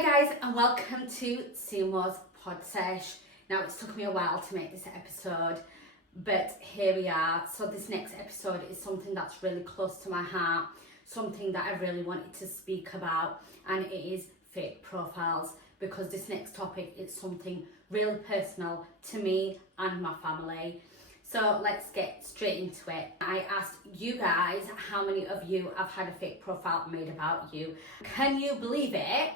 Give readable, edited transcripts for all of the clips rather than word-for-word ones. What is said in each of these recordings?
Hi guys, and welcome to Sumo's Pod Sesh. Now it's took me a while to make this episode, but here we are. So this next episode is something that's really close to my heart, something that I really wanted to speak about, and it is fake profiles, because this next topic is something really personal to me and my family. So let's get straight into it. I asked you guys how many of you have had a fake profile made about you. Can you believe it?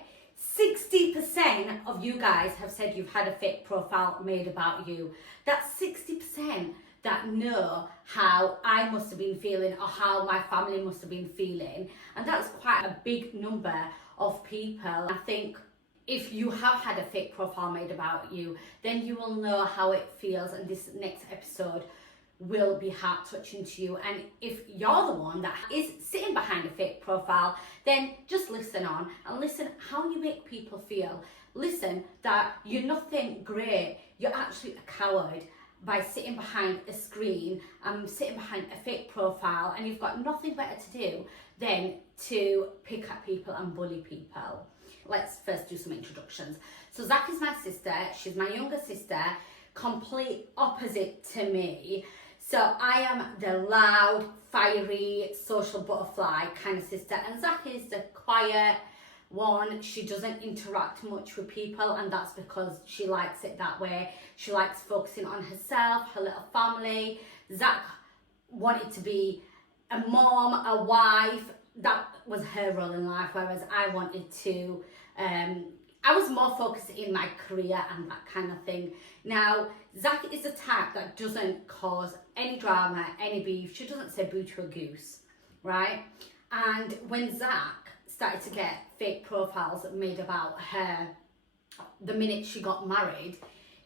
60% of you guys have said you've had a fake profile made about you. That's 60% that know how I must have been feeling or how my family must have been feeling. And that's quite a big number of people. I think if you have had a fake profile made about you, then you will know how it feels, and this next episode will be heart-touching to you. And if you're the one that is sitting behind a fake profile, then just listen on and listen how you make people feel. Listen that you're nothing great, you're actually a coward by sitting behind a screen and sitting behind a fake profile, and you've got nothing better to do than to pick at people and bully people. Let's first do some introductions. So Zach is my sister, she's my younger sister, complete opposite to me. So I am the loud, fiery, social butterfly kind of sister, and Zach is the quiet one. She doesn't interact much with people, and that's because she likes it that way. She likes focusing on herself, her little family. Zach wanted to be a mom, a wife. That was her role in life, whereas I wanted to, I was more focused in my career and that kind of thing. Now, Zach is the type that doesn't cause any drama, any beef. She doesn't say boo to a goose, right? And when Zach started to get fake profiles made about her the minute she got married,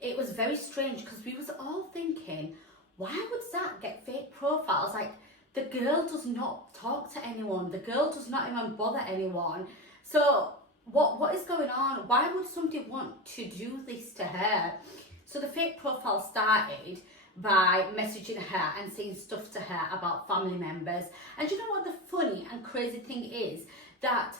it was very strange, because we was all thinking, why would Zach get fake profiles? Like, the girl does not talk to anyone. The girl does not even bother anyone. So what is going on? Why would somebody want to do this to her? So the fake profile started by messaging her and saying stuff to her about family members. And you know what the funny and crazy thing is? That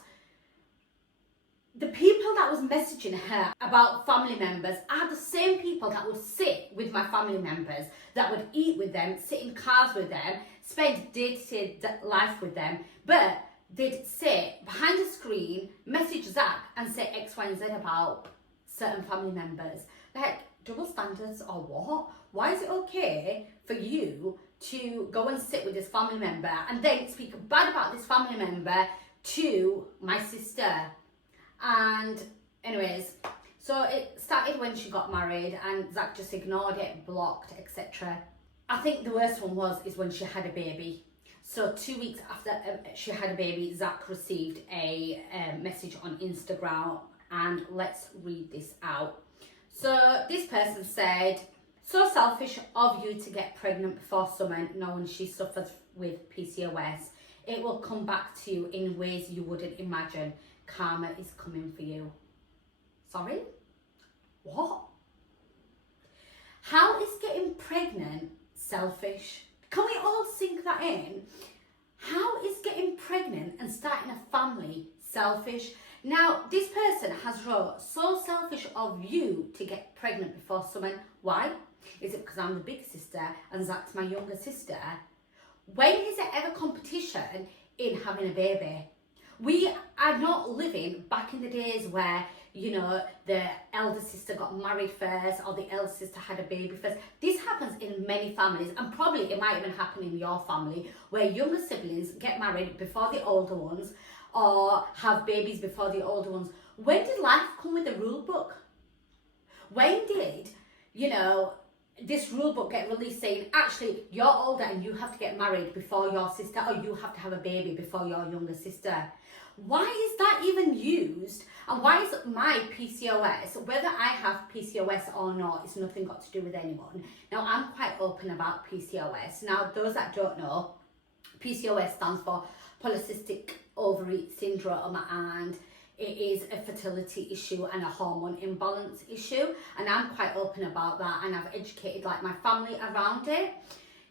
the people that was messaging her about family members are the same people that would sit with my family members, that would eat with them, sit in cars with them, spend day-to-day life with them, but they'd sit behind a screen, message Zach and say X, Y, and Z about certain family members. Like, double standards or what? Why is it okay for you to go and sit with this family member and then speak bad about this family member to my sister? And anyways, so it started when she got married, and Zach just ignored it, blocked, etc. I think the worst one is when she had a baby. So 2 weeks after she had a baby, Zach received a message on Instagram, and let's read this out. So this person said, "So selfish of you to get pregnant before summer, knowing she suffers with PCOS. It will come back to you in ways you wouldn't imagine. Karma is coming for you." Sorry? What? How is getting pregnant selfish? Can we all sink that in? How is getting pregnant and starting a family selfish? Now, this person has wrote, "So selfish of you to get pregnant before someone." Why? Is it because I'm the big sister and Zach's my younger sister? When is there ever competition in having a baby? We are not living back in the days where, you know, the elder sister got married first, or the elder sister had a baby first. This happens in many families, and probably it might even happen in your family, where younger siblings get married before the older ones, or have babies before the older ones. When did life come with a rule book? When did, you know, this rule book get released saying, actually, you're older and you have to get married before your sister, or you have to have a baby before your younger sister? Why is that even used? And why is my PCOS, whether I have PCOS or not, it's nothing got to do with anyone. Now, I'm quite open about PCOS. Now, those that don't know, PCOS stands for polycystic ovary syndrome, and it is a fertility issue and a hormone imbalance issue, and I'm quite open about that, and I've educated like my family around it.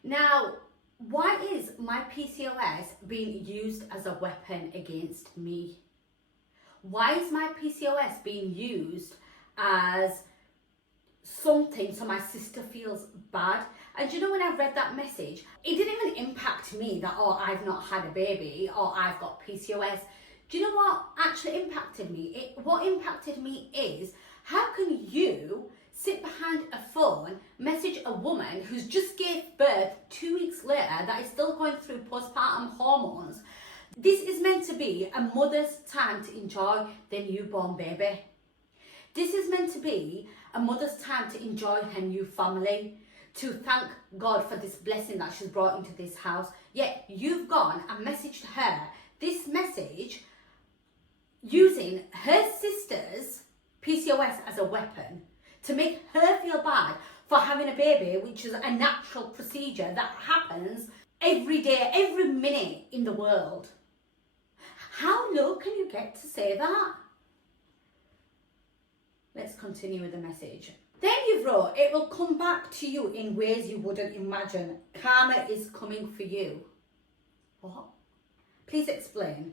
Now, why is my PCOS being used as a weapon against me? Why is my PCOS being used as something so my sister feels bad? And you know, when I read that message, it didn't even impact me that, oh, I've not had a baby or I've got PCOS. Do you know what actually impacted me? What impacted me is, how can you sit behind a phone, message a woman who's just gave birth 2 weeks later, that is still going through postpartum hormones? This is meant to be a mother's time to enjoy their newborn baby. This is meant to be a mother's time to enjoy her new family, to thank God for this blessing that she's brought into this house. Yet you've gone and messaged her this message using her sister's PCOS as a weapon to make her feel bad for having a baby, which is a natural procedure that happens every day, every minute in the world. How low can you get to say that? Let's continue with the message. Then you wrote, it will come back to you in ways you wouldn't imagine. Karma is coming for you. What? Please explain.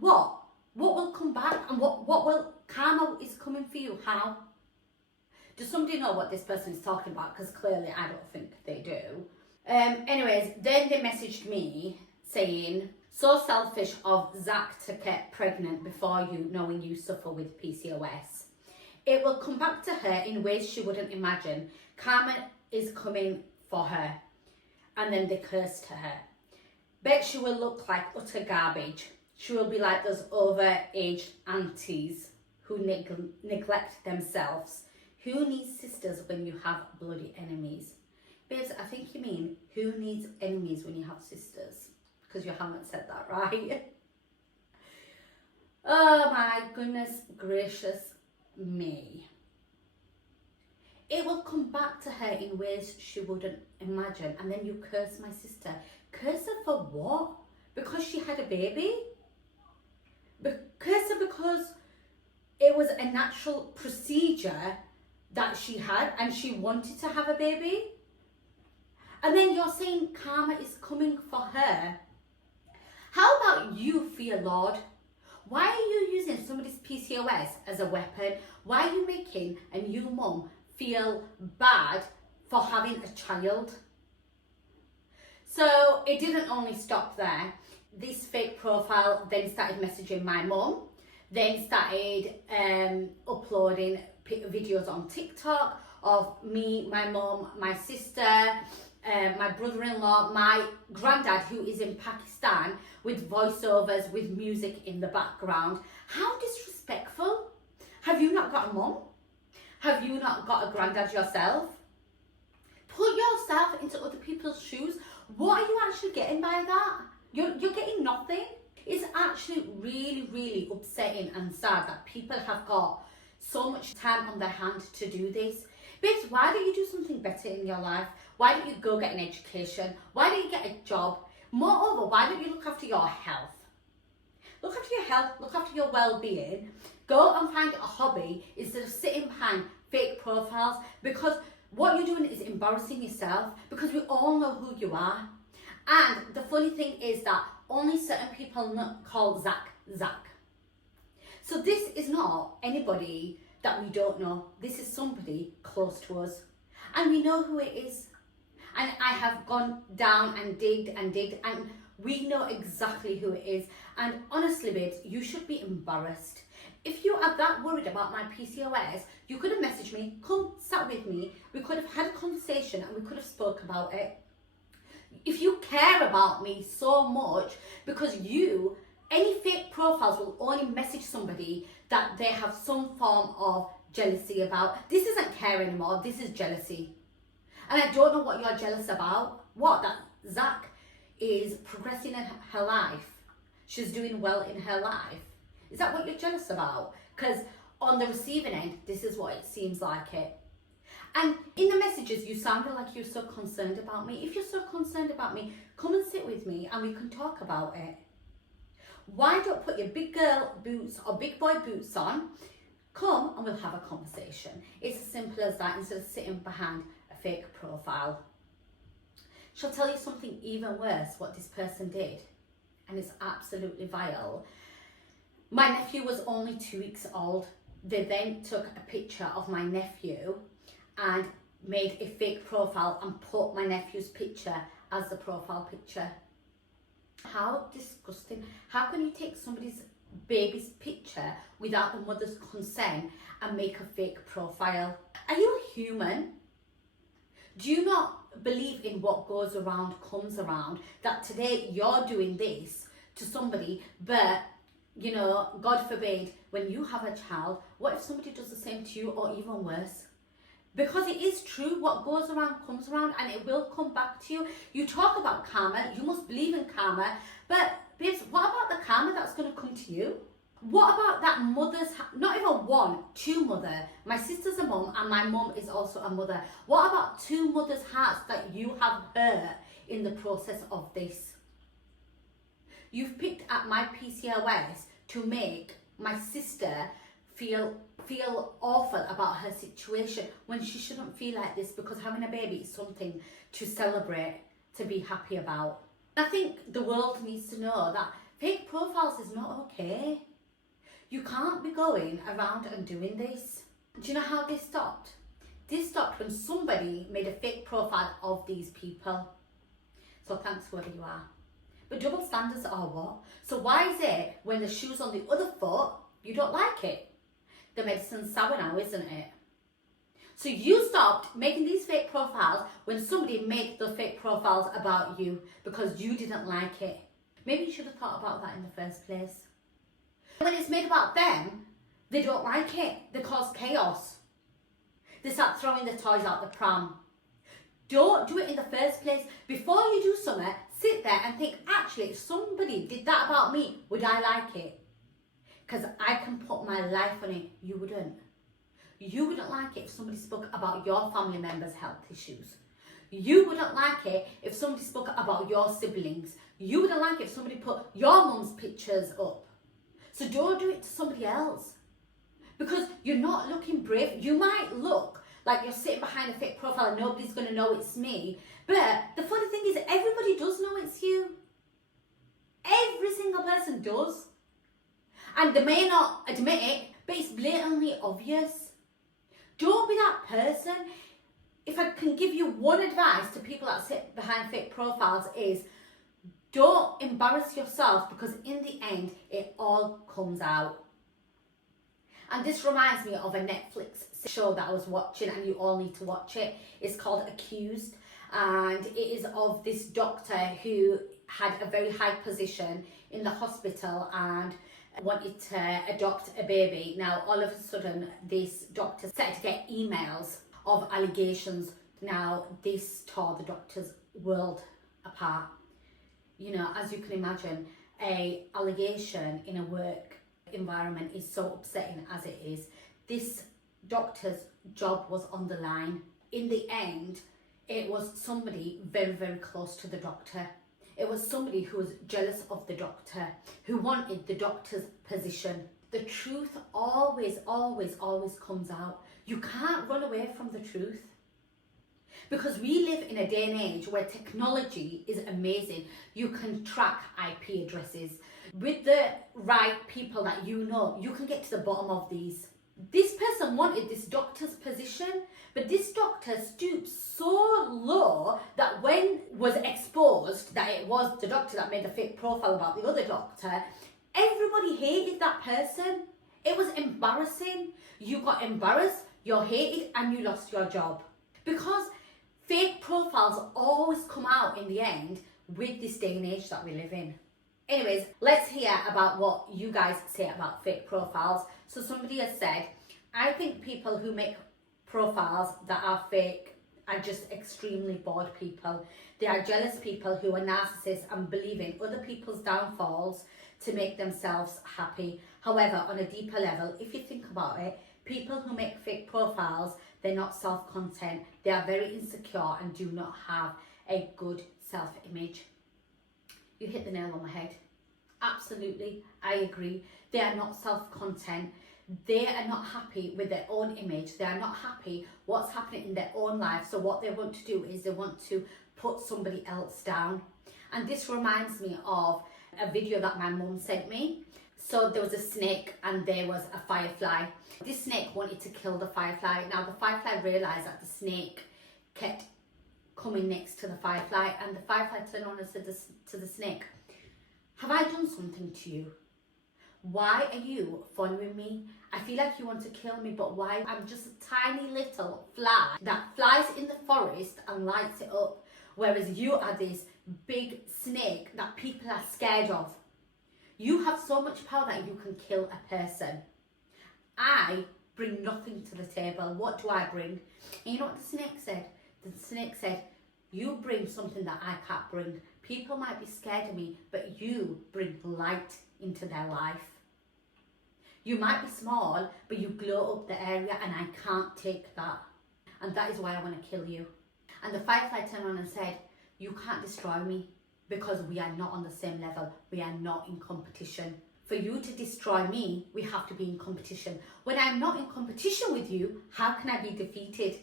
What? What will come back, and what will karma is coming for you? How? Does somebody know what this person is talking about? Because clearly I don't think they do. Anyways, then they messaged me saying, so selfish of Zach to get pregnant before you, knowing you suffer with PCOS. It will come back to her in ways she wouldn't imagine. Karma is coming for her. And then they cursed her. Bet she will look like utter garbage. She will be like those over-aged aunties who neglect themselves. Who needs sisters when you have bloody enemies? Babes, I think you mean, who needs enemies when you have sisters? Because you haven't said that right. Oh my goodness gracious me. It will come back to her in ways she wouldn't imagine. And then you curse my sister. Curse her for what? Because she had a baby? Curse her because it was a natural procedure that she had and she wanted to have a baby? And then you're saying karma is coming for her. How about you, fear Lord? Why are you using somebody's PCOS as a weapon? Why are you making a new mum feel bad for having a child? So it didn't only stop there. This fake profile then started messaging my mum, then started uploading videos on TikTok of me, my mum, my sister, my brother-in-law, my granddad who is in Pakistan, with voiceovers, with music in the background. How disrespectful. Have you not got a mum? Have you not got a granddad yourself? Put yourself into other people's shoes. What are you actually getting by that? You're getting nothing. It's actually really, really upsetting and sad that people have got so much time on their hand to do this. Babes, why don't you do something better in your life? Why don't you go get an education? Why don't you get a job? Moreover, why don't you look after your health? Look after your health, look after your well-being. Go and find a hobby instead of sitting behind fake profiles, because what you're doing is embarrassing yourself, because we all know who you are. And the funny thing is that only certain people call Zach Zach. So this is not anybody that we don't know. This is somebody close to us. And we know who it is. And I have gone down and digged, and we know exactly who it is. And honestly, babes, you should be embarrassed. If you are that worried about my PCOS, you could have messaged me, come, sat with me, we could have had a conversation and we could have spoke about it. If you care about me so much, because any fake profiles will only message somebody that they have some form of jealousy about. This isn't care anymore, this is jealousy. And I don't know what you're jealous about. What? That Zach is progressing in her life. She's doing well in her life. Is that what you're jealous about? Because on the receiving end, this is what it seems like it. And in the messages, you sounded like you're so concerned about me. If you're so concerned about me, come and sit with me and we can talk about it. Why don't put your big girl boots or big boy boots on? Come and we'll have a conversation. It's as simple as that, instead of sitting behind a fake profile. Shall I tell you something even worse, what this person did? And it's absolutely vile. My nephew was only 2 weeks old. They then took a picture of my nephew and made a fake profile and put my nephew's picture as the profile picture. How disgusting. How can you take somebody's baby's picture without the mother's consent and make a fake profile? Are you a human? Do you not believe in what goes around comes around? That today you're doing this to somebody, but you know, God forbid, when you have a child, what if somebody does the same to you, or even worse? Because it is true, what goes around comes around, and it will come back to you. You talk about karma, you must believe in karma, but babes, what about the karma that's going to come to you? What about that mother's, not even one, two mother. My sister's a mum and my mum is also a mother. What about two mothers' hearts that you have hurt in the process of this? You've picked at my PCOS to make my sister feel awful about her situation when she shouldn't feel like this, because having a baby is something to celebrate, to be happy about. I think the world needs to know that fake profiles is not okay. You can't be going around and doing this. Do you know how this stopped? This stopped when somebody made a fake profile of these people. So thanks whoever you are. But double standards are what? So why is it when the shoe's on the other foot, you don't like it? The medicine's sour now, isn't it? So you stopped making these fake profiles when somebody made the fake profiles about you because you didn't like it. Maybe you should have thought about that in the first place. When it's made about them, they don't like it. They cause chaos. They start throwing the toys out the pram. Don't do it in the first place. Before you do something, sit there and think, actually, if somebody did that about me, would I like it? Because I can put my life on it. You wouldn't. You wouldn't like it if somebody spoke about your family members' health issues. You wouldn't like it if somebody spoke about your siblings. You wouldn't like it if somebody put your mum's pictures up. So don't do it to somebody else. Because you're not looking brave. You might look like you're sitting behind a fake profile and nobody's going to know it's me. But the funny thing is, everybody does know it's you. Every single person does. And they may not admit it, but it's blatantly obvious. Don't be that person. If I can give you one advice to people that sit behind fake profiles is, don't embarrass yourself, because in the end, it all comes out. And this reminds me of a Netflix show that I was watching, and you all need to watch it. It's called Accused, and it is of this doctor who had a very high position in the hospital and wanted to adopt a baby. Now, all of a sudden, this doctor started to get emails of allegations. Now, this tore the doctor's world apart. You know, as you can imagine, a allegation in a work environment is so upsetting as it is. This doctor's job was on the line. In the end, it was somebody very, very close to the doctor. It was somebody who was jealous of the doctor, who wanted the doctor's position. The truth always, always, always comes out. You can't run away from the truth. Because we live in a day and age where technology is amazing. You can track IP addresses. With the right people that you know, you can get to the bottom of these. This person wanted this doctor's position, but this doctor stooped so low that when was exposed that it was the doctor that made the fake profile about the other doctor, everybody hated that person. It was embarrassing. You got embarrassed, you're hated, and you lost your job. Because fake profiles always come out in the end with this day and age that we live in. Anyways, let's hear about what you guys say about fake profiles. So somebody has said, I think people who make profiles that are fake are just extremely bored people. They are jealous people who are narcissists and believe in other people's downfalls to make themselves happy. However, on a deeper level, if you think about it, people who make fake profiles, they're not self-content. They are very insecure and do not have a good self-image. You hit the nail on the head. Absolutely, I agree. They are not self-content. They are not happy with their own image. They are not happy what's happening in their own life. So what they want to do is they want to put somebody else down. And this reminds me of a video that my mum sent me. So there was a snake and there was a firefly. This snake wanted to kill the firefly. Now the firefly realised that the snake kept coming next to the firefly, and the firefly turned on and said to the snake, "Have I done something to you? Why are you following me? I feel like you want to kill me, but why? I'm just a tiny little fly that flies in the forest and lights it up, whereas you are this big snake that people are scared of. You have so much power that you can kill a person. I bring nothing to the table. What do I bring?" And you know what the snake said? The snake said, "You bring something that I can't bring. People might be scared of me, but you bring light into their life. You might be small, but you glow up the area, and I can't take that. And that is why I want to kill you." And the firefly turned on and said, "You can't destroy me because we are not on the same level. We are not in competition. For you to destroy me, we have to be in competition. When I'm not in competition with you, how can I be defeated?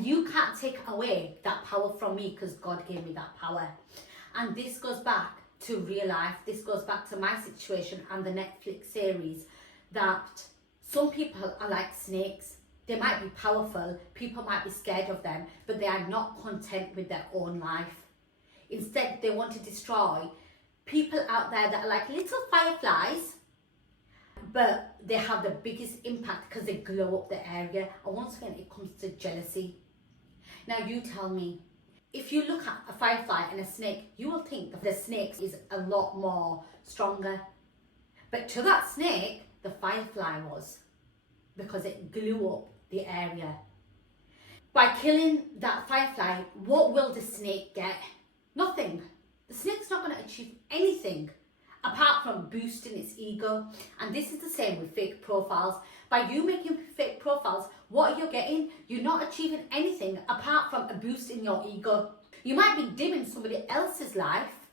You can't take away that power from me because God gave me that power." And this goes back to real life. This goes back to my situation and the Netflix series, that some people are like snakes. They might be powerful, people might be scared of them, but they are not content with their own life. Instead, they want to destroy people out there that are like little fireflies, but they have the biggest impact because they glow up the area. And once again, it comes to jealousy. Now you tell me, if you look at a firefly and a snake, you will think that the snake is a lot more stronger. But to that snake, the firefly was, because it blew up the area. By killing that firefly, what will the snake get? Nothing. The snake's not going to achieve anything apart from boosting its ego. And this is the same with fake profiles. By you making fake profiles, what are you getting? You're not achieving anything apart from a boost in your ego. You might be dimming somebody else's life,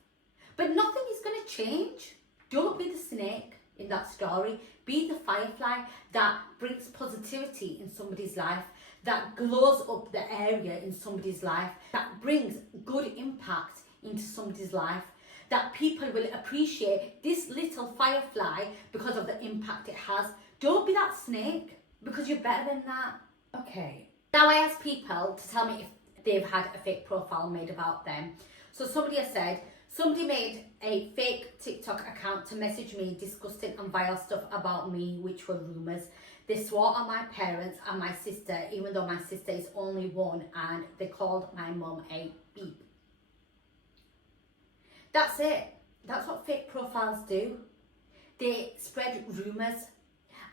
but nothing is going to change. Don't be the snake in that story. Be the firefly that brings positivity in somebody's life, that glows up the area in somebody's life, that brings good impact into somebody's life, that people will appreciate this little firefly because of the impact it has. Don't be that snake, because you're better than that. Okay. Now I ask people to tell me if they've had a fake profile made about them. So somebody has said, somebody made a fake TikTok account to message me disgusting and vile stuff about me, which were rumours. They swore on my parents and my sister, even though my sister is only one, and they called my mum a beep. That's it. That's what fake profiles do. They spread rumours.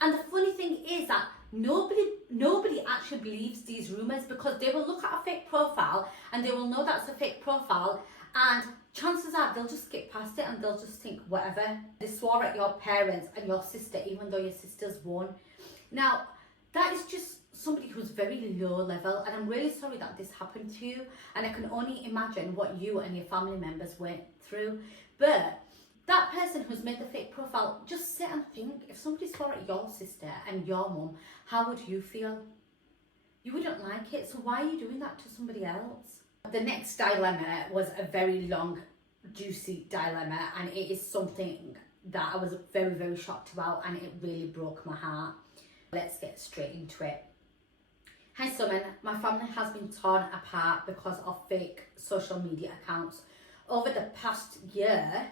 And the funny thing is that nobody actually believes these rumours, because they will look at a fake profile and they will know that's a fake profile, and chances are they'll just skip past it and they'll just think whatever. They swore at your parents and your sister even though your sister's one. Now, that is just somebody who's very low level, and I'm really sorry that this happened to you, and I can only imagine what you and your family members went through. But that person who's made the fake profile, just sit and think, if somebody swore at your sister and your mum, how would you feel? You wouldn't like it, so why are you doing that to somebody else? The next dilemma was a very long, juicy dilemma, and it is something that I was very, very shocked about, and it really broke my heart. Let's get straight into it. Hi Summon, my family has been torn apart because of fake social media accounts. Over the past year,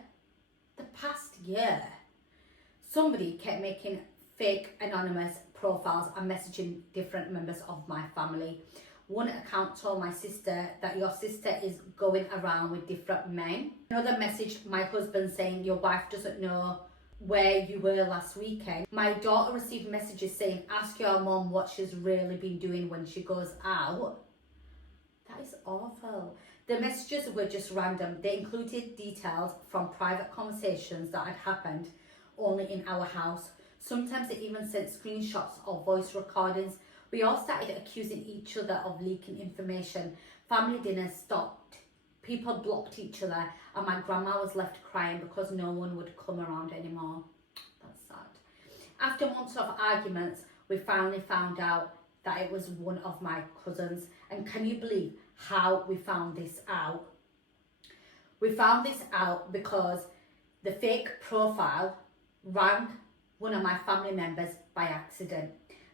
somebody kept making fake anonymous profiles and messaging different members of my family. One account told my sister that your sister is going around with different men. Another messaged my husband saying your wife doesn't know where you were last weekend. My daughter received messages saying ask your mum what she's really been doing when she goes out. That is awful. The messages were just random. They included details from private conversations that had happened only in our house. Sometimes they even sent screenshots or voice recordings. We all started accusing each other of leaking information. Family dinners stopped. People blocked each other, and my grandma was left crying because no one would come around anymore. That's sad. After months of arguments, we finally found out that it was one of my cousins. And can you believe how we found this out? We found this out because The fake profile rang one of my family members by accident.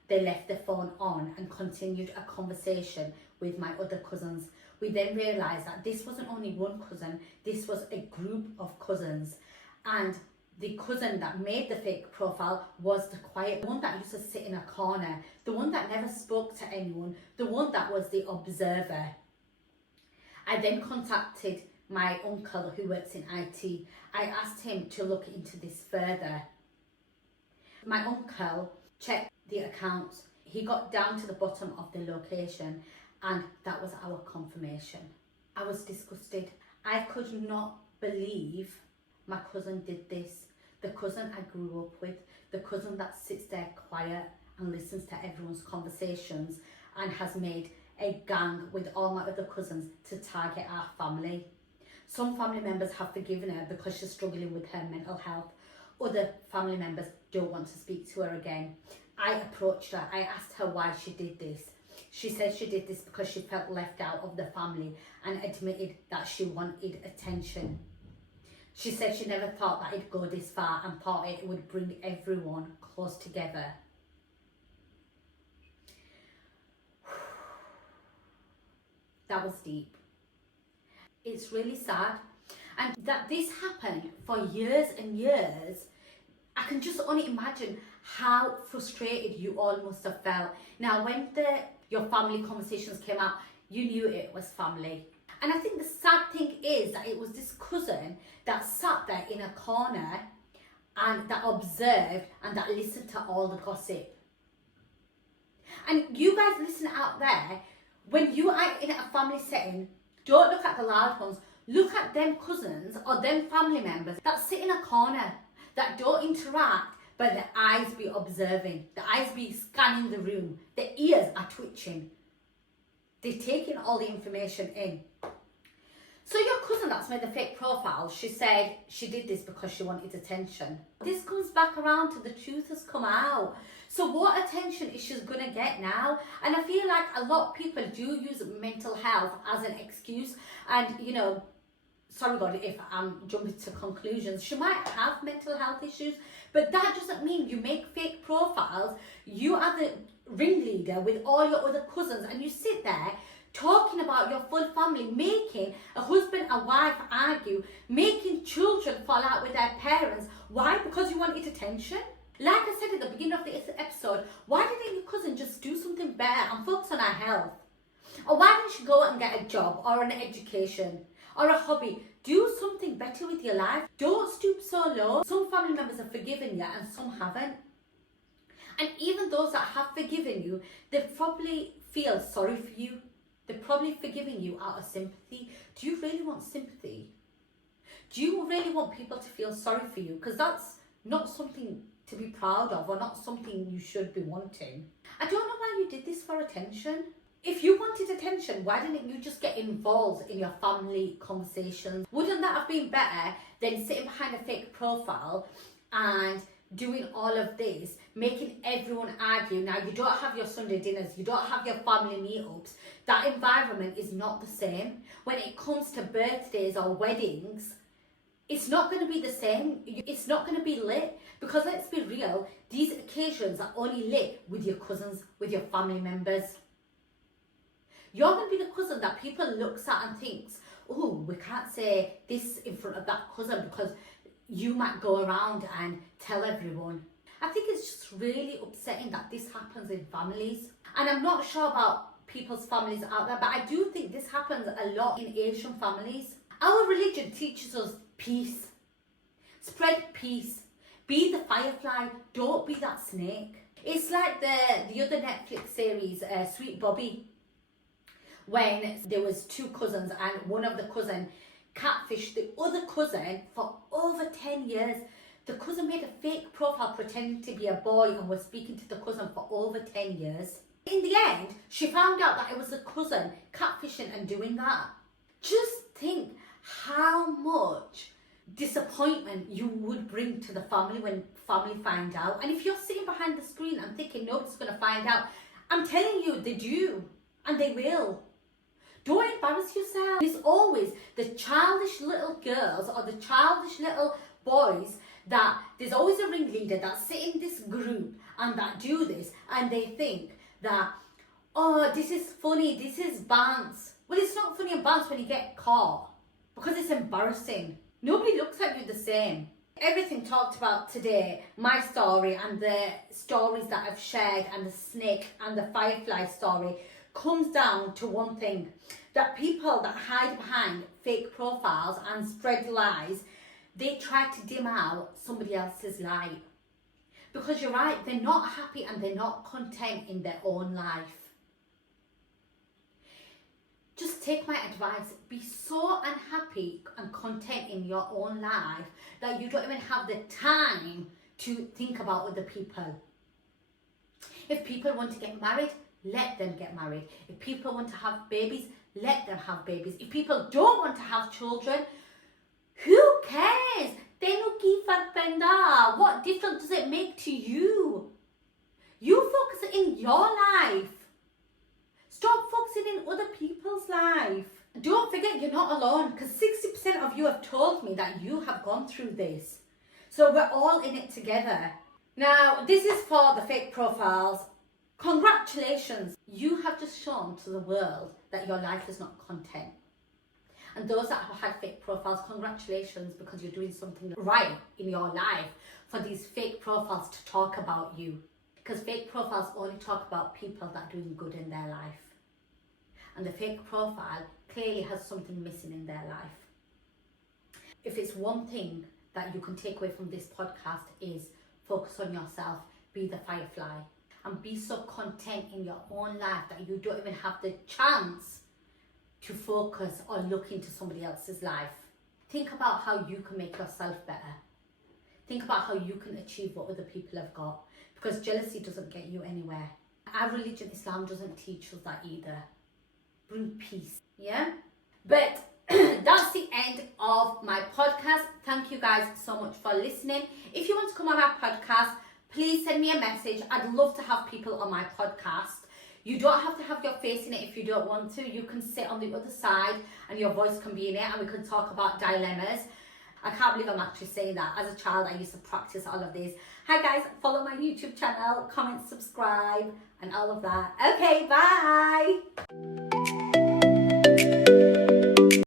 They left the phone on and continued a conversation with my other cousins. We then realised that this wasn't only one cousin, this was a group of cousins. And the cousin that made the fake profile was the quiet one that used to sit in a corner, the one that never spoke to anyone, the one that was the observer. I then contacted my uncle who works in IT. I asked him to look into this further. My uncle checked the accounts. He got down to the bottom of the location, and that was our confirmation. I was disgusted. I could not believe my cousin did this. The cousin I grew up with, the cousin that sits there quiet and listens to everyone's conversations and has made a gang with all my other cousins to target our family. Some family members have forgiven her because she's struggling with her mental health. Other family members don't want to speak to her again. I approached her. I asked her why she did this. She said she did this because she felt left out of the family and admitted that she wanted attention. She said she never thought that it'd go this far and thought it would bring everyone close together. That was deep. It's really sad. And that this happened for years and years, I can just only imagine how frustrated you all must have felt. Now, when your family conversations came out, you knew it was family. And I think the sad thing is that it was this cousin that sat there in a corner and that observed and that listened to all the gossip. And you guys listen out there, when you are in a family setting, don't look at the loud ones. Look at them cousins or them family members that sit in a corner, that don't interact, but their eyes be observing, the eyes be scanning the room, their ears are twitching. They're taking all the information in. So your cousin that's made the fake profile, she said she did this because she wanted attention. This comes back around to the truth has come out. So what attention is she going to get now? And I feel like a lot of people do use mental health as an excuse. And, you know, sorry God if I'm jumping to conclusions, she might have mental health issues, but that doesn't mean you make fake profiles. You are the ringleader with all your other cousins and you sit there talking about your full family, making a husband and wife argue, making children fall out with their parents. Why? Because you wanted attention. Like I said at the beginning of the episode, why didn't your cousin just do something better and focus on her health? Or why didn't she go out and get a job or an education or a hobby? Do something better with your life. Don't stoop so low. Some family members have forgiven you and some haven't. And even those that have forgiven you, they probably feel sorry for you. They're probably forgiving you out of sympathy. Do you really want sympathy? Do you really want people to feel sorry for you? Because that's not something to be proud of or not something you should be wanting. I don't know why you did this for attention. If you wanted attention, why didn't you just get involved in your family conversations? Wouldn't that have been better than sitting behind a fake profile and doing all of this, making everyone argue? Now, you don't have your Sunday dinners, you don't have your family meetups. That environment is not the same. When it comes to birthdays or weddings, it's not going to be the same. It's not going to be lit, because let's be real, these occasions are only lit with your cousins, with your family members. You're going to be the cousin that people looks at and thinks, oh, we can't say this in front of that cousin because you might go around and tell everyone. I think it's just really upsetting that this happens in families. And I'm not sure about people's families out there, but I do think this happens a lot in Asian families. Our religion teaches us peace. Spread peace. Be the firefly. Don't be that snake. It's like the other Netflix series, Sweet Bobby, when there was two cousins and one of the cousin catfished the other cousin for over 10 years. The cousin made a fake profile pretending to be a boy and was speaking to the cousin for over 10 years. In the end, she found out that it was the cousin catfishing and doing that. Just think how much disappointment you would bring to the family when family find out. And if you're sitting behind the screen and thinking nobody's going to find out, I'm telling you, they do. And they will. Don't embarrass yourself. It's always the childish little girls or the childish little boys that there's always a ringleader that sit in this group and that do this, and they think that, oh, this is funny, this is bounce. Well, it's not funny and bounce when you get caught, because it's embarrassing. Nobody looks at you the same. Everything talked about today, my story and the stories that I've shared, and the snake and the firefly story, comes down to one thing: that people that hide behind fake profiles and spread lies, they try to dim out somebody else's light. Because you're right, they're not happy and they're not content in their own life. Just take my advice, be so unhappy and content in your own life that you don't even have the time to think about other people. If people want to get married, let them get married. If people want to have babies, let them have babies. If people don't want to have children, who cares? They no give a benda. What difference does it make to you? You focus in your life. Stop focusing in other people's life. Don't forget, you're not alone, because 60% of you have told me that you have gone through this. So we're all in it together. Now, this is for the fake profiles. Congratulations. You have just shown to the world that your life is not content. And those that have had fake profiles, congratulations, because you're doing something right in your life for these fake profiles to talk about you. Because fake profiles only talk about people that are doing good in their life. And the fake profile clearly has something missing in their life. If it's one thing that you can take away from this podcast, is focus on yourself, be the firefly, and be so content in your own life that you don't even have the chance to focus or look into somebody else's life. Think about how you can make yourself better. Think about how you can achieve what other people have got, because jealousy doesn't get you anywhere. Our religion, Islam, doesn't teach us that either. Bring peace, yeah? But that's the end of my podcast. Thank you guys so much for listening. If you want to come on our podcast, please send me a message. I'd love to have people on my podcast. You don't have to have your face in it if you don't want to. You can sit on the other side and your voice can be in it, and we can talk about dilemmas. I can't believe I'm actually saying that. As a child, I used to practice all of these. Hi guys, follow my YouTube channel, comment, subscribe, and all of that. Okay, bye.